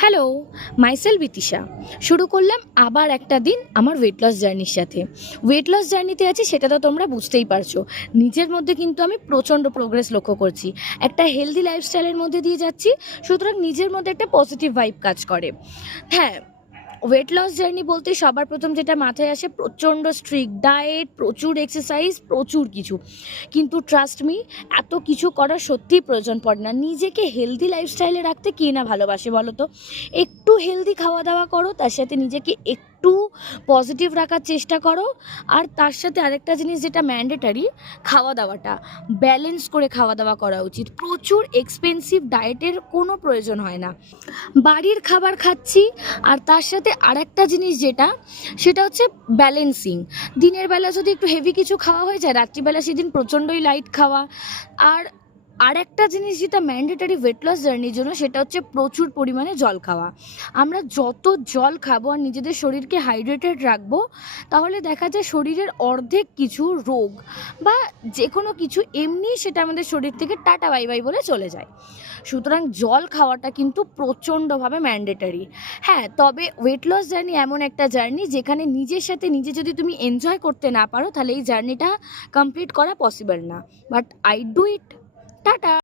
Hello, myself বিতিশা। শুরু করলাম আবার একটা দিন আমার ওয়েট লস জার্নির সাথে। ওয়েট লস জার্নিতে আছি সেটা তো তোমরা বুঝতেই পারছো। নিজের মধ্যে কিন্তু আমি প্রচণ্ড প্রোগ্রেস লক্ষ্য করছি, একটা হেলদি লাইফস্টাইলের মধ্যে দিয়ে যাচ্ছি, সুতরাং নিজের মধ্যে একটা পজিটিভ ভাইব কাজ করে। হ্যাঁ, ওয়েট লস জার্নি বলতে সবার প্রথম যেটা মাথায় আসে প্রচণ্ড স্ট্রিক্ট ডায়েট, প্রচুর এক্সারসাইজ, প্রচুর কিছু। কিন্তু ট্রাস্ট মি, এত কিছু করার সত্যিই প্রয়োজন পড়ে না। নিজেকে হেলদি লাইফস্টাইলে রাখতে কে না ভালোবাসে বলো তো? একটু হেলদি খাওয়া দাওয়া করো, তার সাথে নিজেকে একটু পজিটিভ রাখার চেষ্টা করো। আর তার সাথে আরেকটা জিনিস যেটা ম্যান্ডেটারি, খাওয়া দাওয়াটা ব্যালেন্স করে খাওয়া দাওয়া করা উচিত। প্রচুর এক্সপেন্সিভ ডায়েটের কোনো প্রয়োজন হয় না। বাড়ির খাবার খাচ্ছি, আর তার সাথে আরেকটা জিনিস সেটা হচ্ছে ব্যালেন্সিং। দিনের বেলা যদি একটু হেভি কিছু খাওয়া হয়ে যায়, রাত্রিবেলা সেদিন প্রচণ্ডই লাইট খাওয়া। আর আরেকটা জিনিস যেটা ম্যান্ডেটারি ওয়েট লস জার্নির জন্য, সেটা হচ্ছে প্রচুর পরিমাণে জল খাওয়া। আমরা যত জল খাবো আর নিজেদের শরীরকে হাইড্রেটেড রাখবো, তাহলে দেখা যায় শরীরের অর্ধেক কিছু রোগ বা যে কোনো কিছু এমনি সেটা আমাদের শরীর থেকে টাটা বাই বাই বলে চলে যায়। সুতরাং জল খাওয়াটা কিন্তু প্রচণ্ডভাবে ম্যান্ডেটারি। হ্যাঁ, তবে ওয়েট লস জার্নি এমন একটা জার্নি যেখানে নিজের সাথে নিজে যদি তুমি এনজয় করতে না পারো, তাহলে এই জার্নিটা কমপ্লিট করা পসিবল না। But I do it. Tata.